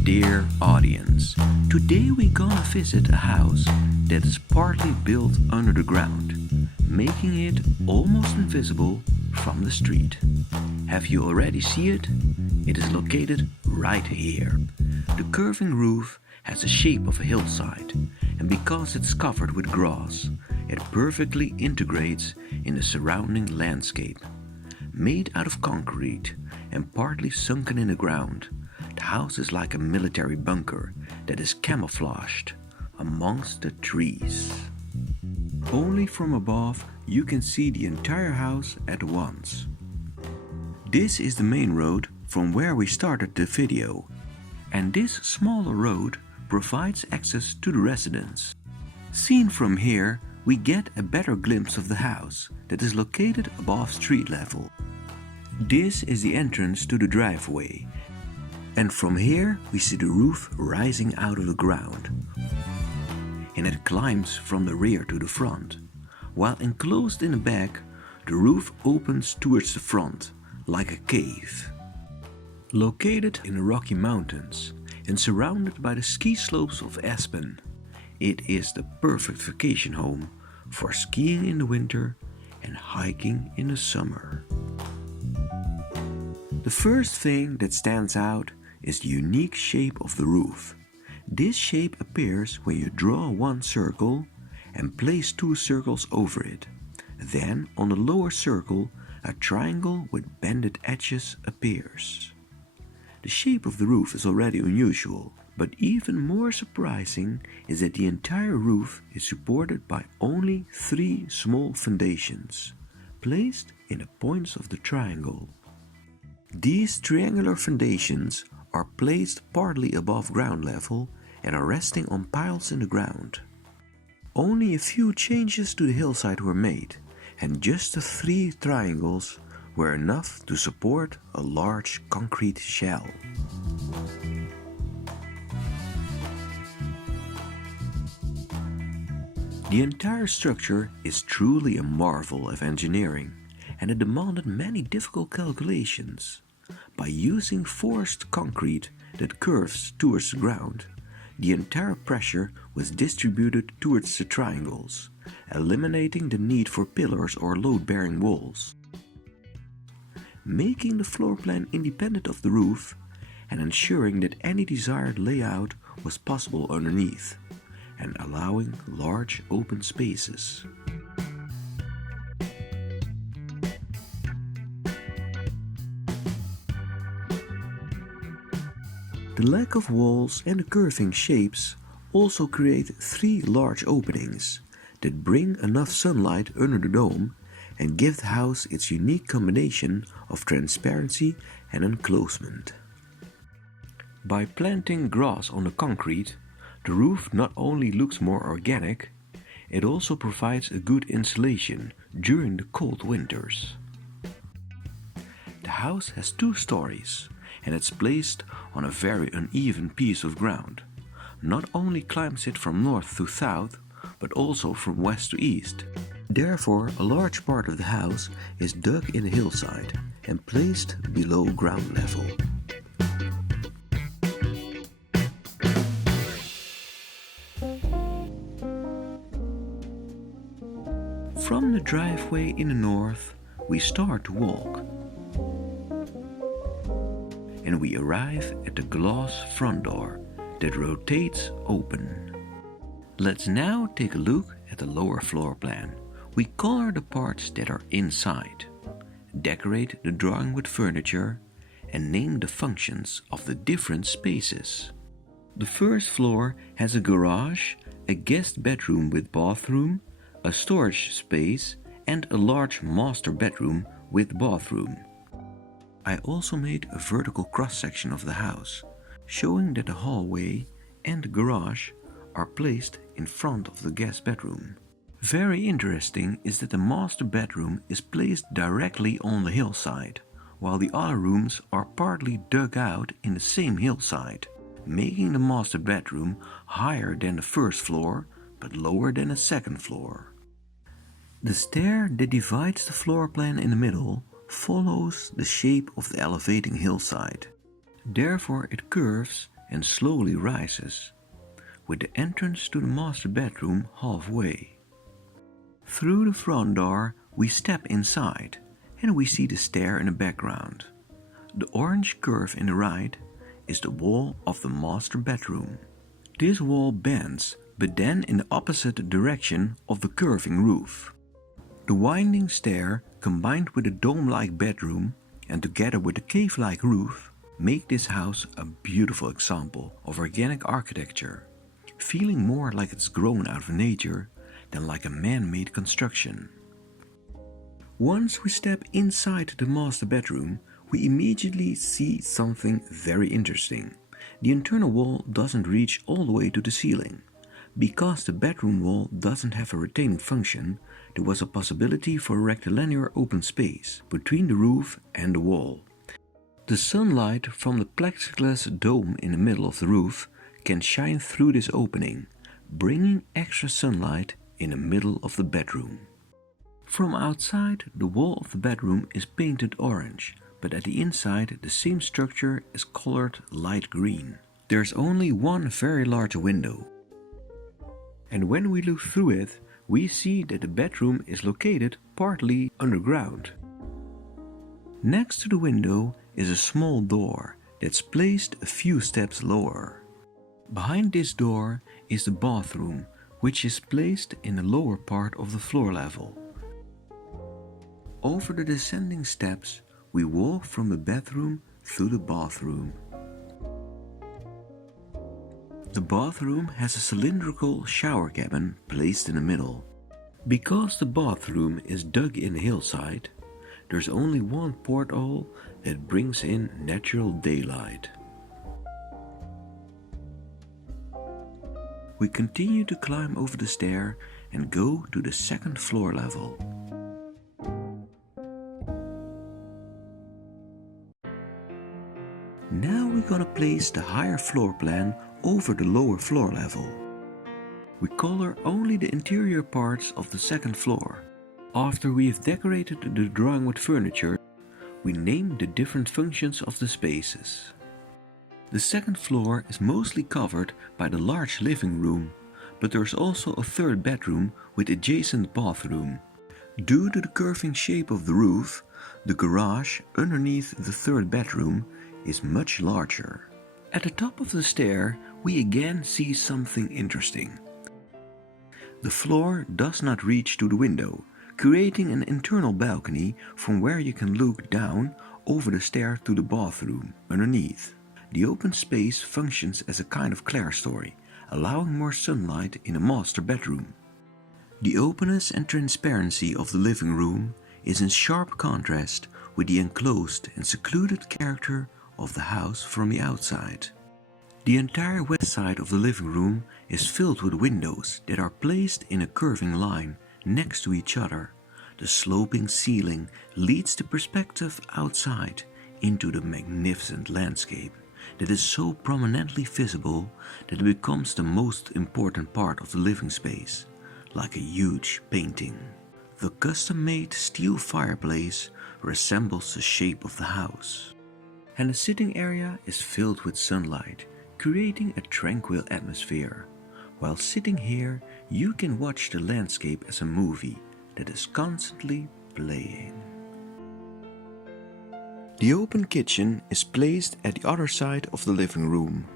dear audience. Today we gonna visit a house that is partly built under the ground, making it almost invisible from the street. Have you already seen it? It is located right here. The curving roof has the shape of a hillside, and because it's covered with grass, it perfectly integrates in the surrounding landscape. Made out of concrete and partly sunken in the ground, the house is like a military bunker that is camouflaged amongst the trees. Only from above you can see the entire house at once. This is the main road from where we started the video, and this smaller road provides access to the residence. Seen from here, we get a better glimpse of the house that is located above street level. This is the entrance to the driveway, and from here we see the roof rising out of the ground, and it climbs from the rear to the front. While enclosed in the back, the roof opens towards the front like a cave. Located in the Rocky Mountains and surrounded by the ski slopes of Aspen, it is the perfect vacation home for skiing in the winter and hiking in the summer. The first thing that stands out is the unique shape of the roof. This shape appears when you draw one circle and place two circles over it. Then on the lower circle, a triangle with bended edges appears. The shape of the roof is already unusual, but even more surprising is that the entire roof is supported by only 3 small foundations, placed in the points of the triangle. These triangular foundations are placed partly above ground level and are resting on piles in the ground. Only a few changes to the hillside were made, and just the 3 triangles were enough to support a large concrete shell. The entire structure is truly a marvel of engineering, and it demanded many difficult calculations. By using forced concrete that curves towards the ground, the entire pressure was distributed towards the triangles, eliminating the need for pillars or load-bearing walls, making the floor plan independent of the roof and ensuring that any desired layout was possible underneath, and allowing large open spaces. The lack of walls and the curving shapes also create 3 large openings that bring enough sunlight under the dome and give the house its unique combination of transparency and enclosement. By planting grass on the concrete, the roof not only looks more organic, it also provides a good insulation during the cold winters. The house has 2 stories, and it's placed on a very uneven piece of ground. Not only climbs it from north to south, but also from west to east. Therefore, a large part of the house is dug in the hillside and placed below ground level. From the driveway in the north, we start to walk, and we arrive at the glass front door that rotates open. Let's now take a look at the lower floor plan. We color the parts that are inside, decorate the drawing with furniture, and name the functions of the different spaces. The first floor has a garage, a guest bedroom with bathroom, a storage space, and a large master bedroom with bathroom. I also made a vertical cross-section of the house, showing that the hallway and the garage are placed in front of the guest bedroom. Very interesting is that the master bedroom is placed directly on the hillside, while the other rooms are partly dug out in the same hillside, making the master bedroom higher than the first floor but lower than the second floor. The stair that divides the floor plan in the middle follows the shape of the elevating hillside. Therefore it curves and slowly rises, with the entrance to the master bedroom halfway. Through the front door we step inside and we see the stair in the background. The orange curve in the right is the wall of the master bedroom. This wall bends, but then in the opposite direction of the curving roof. The winding stair combined with the dome-like bedroom and together with the cave-like roof make this house a beautiful example of organic architecture, feeling more like it's grown out of nature than like a man-made construction. Once we step inside the master bedroom, we immediately see something very interesting. The internal wall doesn't reach all the way to the ceiling. Because the bedroom wall doesn't have a retaining function, there was a possibility for a rectilinear open space between the roof and the wall. The sunlight from the plexiglass dome in the middle of the roof can shine through this opening, bringing extra sunlight in the middle of the bedroom. From outside, the wall of the bedroom is painted orange, but at the inside the same structure is colored light green. There's only one very large window. And when we look through it, we see that the bedroom is located partly underground. Next to the window is a small door that's placed a few steps lower. Behind this door is the bathroom, which is placed in the lower part of the floor level. Over the descending steps, we walk from the bedroom through the bathroom. The bathroom has a cylindrical shower cabin placed in the middle. Because the bathroom is dug in the hillside, there's only one porthole that brings in natural daylight. We continue to climb over the stair and go to the second floor level. Now we're gonna place the higher floor plan over the lower floor level. We color only the interior parts of the second floor. After we have decorated the drawing with furniture, we name the different functions of the spaces. The second floor is mostly covered by the large living room, but there's also a third bedroom with adjacent bathroom. Due to the curving shape of the roof, the garage underneath the third bedroom is much larger. At the top of the stair, we again see something interesting. The floor does not reach to the window, creating an internal balcony from where you can look down over the stair to the bathroom underneath. The open space functions as a kind of clerestory, allowing more sunlight in the master bedroom. The openness and transparency of the living room is in sharp contrast with the enclosed and secluded character of the house from the outside. The entire west side of the living room is filled with windows that are placed in a curving line next to each other. The sloping ceiling leads the perspective outside into the magnificent landscape that is so prominently visible that it becomes the most important part of the living space, like a huge painting. The custom-made steel fireplace resembles the shape of the house, and the sitting area is filled with sunlight, creating a tranquil atmosphere. While sitting here, you can watch the landscape as a movie that is constantly playing. The open kitchen is placed at the other side of the living room.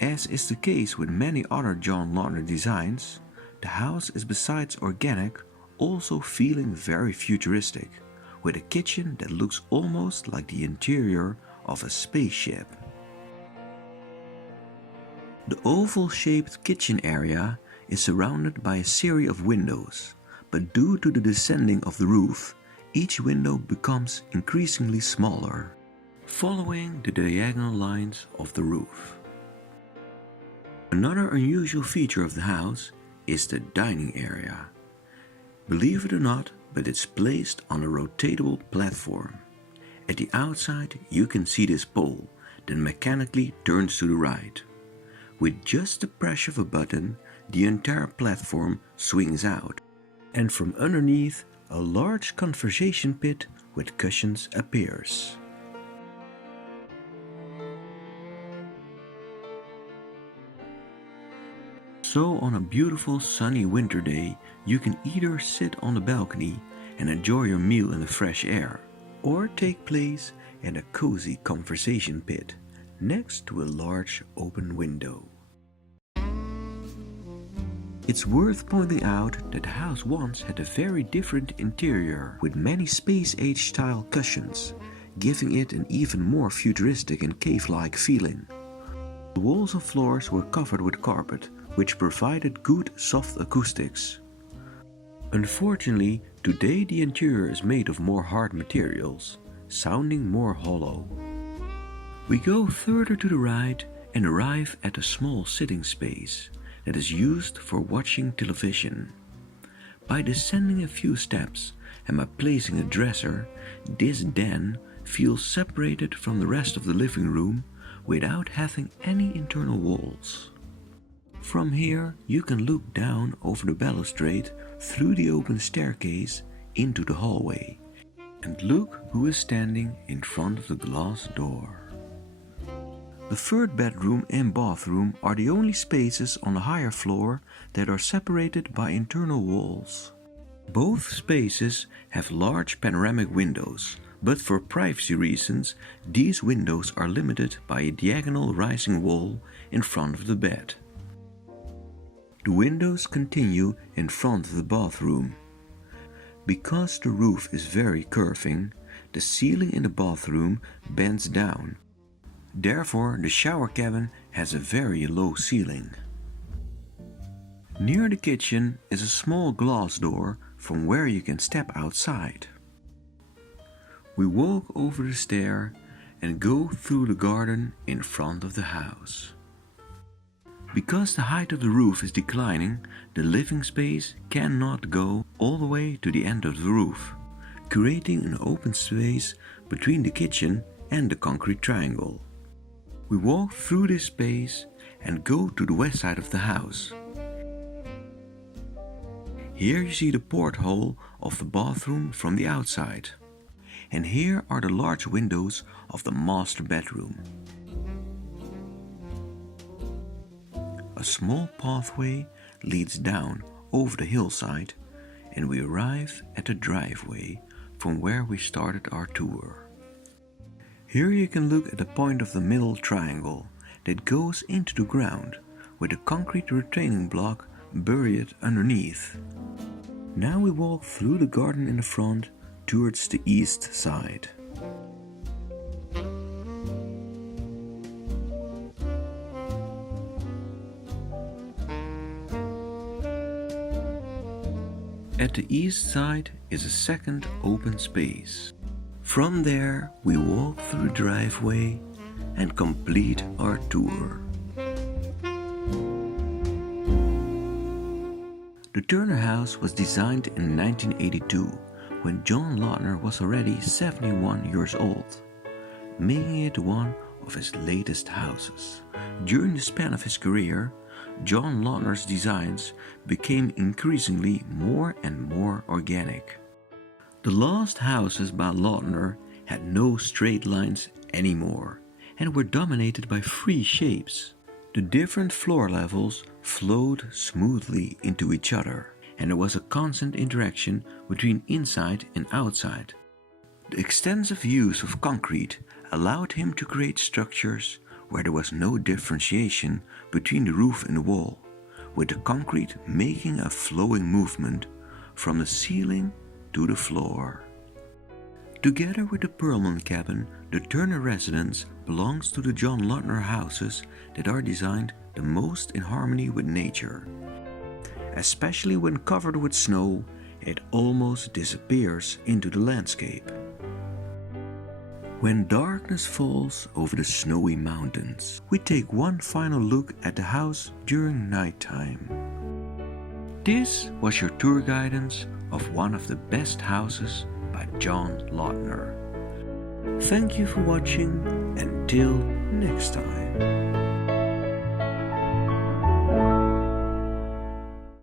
As is the case with many other John Lautner designs, the house is besides organic also feeling very futuristic, with a kitchen that looks almost like the interior of a spaceship. The oval-shaped kitchen area is surrounded by a series of windows, but due to the descending of the roof, each window becomes increasingly smaller, following the diagonal lines of the roof. Another unusual feature of the house is the dining area. Believe it or not, but it's placed on a rotatable platform. At the outside you can see this pole that mechanically turns to the right. With just the press of a button, the entire platform swings out, and from underneath a large conversation pit with cushions appears. So on a beautiful sunny winter day, you can either sit on the balcony and enjoy your meal in the fresh air, or take place in a cozy conversation pit next to a large open window. It's worth pointing out that the house once had a very different interior with many space-age style cushions, giving it an even more futuristic and cave-like feeling. The walls and floors were covered with carpet, which provided good soft acoustics. Unfortunately, today the interior is made of more hard materials, sounding more hollow. We go further to the right and arrive at a small sitting space that is used for watching television. By descending a few steps and by placing a dresser, this den feels separated from the rest of the living room without having any internal walls. From here you can look down over the balustrade through the open staircase into the hallway and look who is standing in front of the glass door. The third bedroom and bathroom are the only spaces on the higher floor that are separated by internal walls. Both spaces have large panoramic windows, but for privacy reasons these windows are limited by a diagonal rising wall in front of the bed. The windows continue in front of the bathroom. Because the roof is very curving, the ceiling in the bathroom bends down. Therefore, the shower cabin has a very low ceiling. Near the kitchen is a small glass door from where you can step outside. We walk over the stair and go through the garden in front of the house. Because the height of the roof is declining, the living space cannot go all the way to the end of the roof, creating an open space between the kitchen and the concrete triangle. We walk through this space and go to the west side of the house. Here you see the porthole of the bathroom from the outside. And here are the large windows of the master bedroom. A small pathway leads down over the hillside and we arrive at the driveway from where we started our tour. Here you can look at the point of the middle triangle that goes into the ground with a concrete retaining block buried underneath. Now we walk through the garden in the front towards the east side. At the east side is a second open space. From there we walk through the driveway and complete our tour. The Turner House was designed in 1982 when John Lautner was already 71 years old, making it one of his latest houses. During the span of his career, John Lautner's designs became increasingly more and more organic. The last houses by Lautner had no straight lines anymore and were dominated by free shapes. The different floor levels flowed smoothly into each other, and there was a constant interaction between inside and outside. The extensive use of concrete allowed him to create structures where there was no differentiation between the roof and the wall, with the concrete making a flowing movement from the ceiling to the floor. Together with the Perlman cabin, the Turner residence belongs to the John Lautner houses that are designed the most in harmony with nature. Especially when covered with snow, it almost disappears into the landscape. When darkness falls over the snowy mountains, we take one final look at the house during nighttime. This was your tour guidance of one of the best houses by John Lautner. Thank you for watching. Until next time.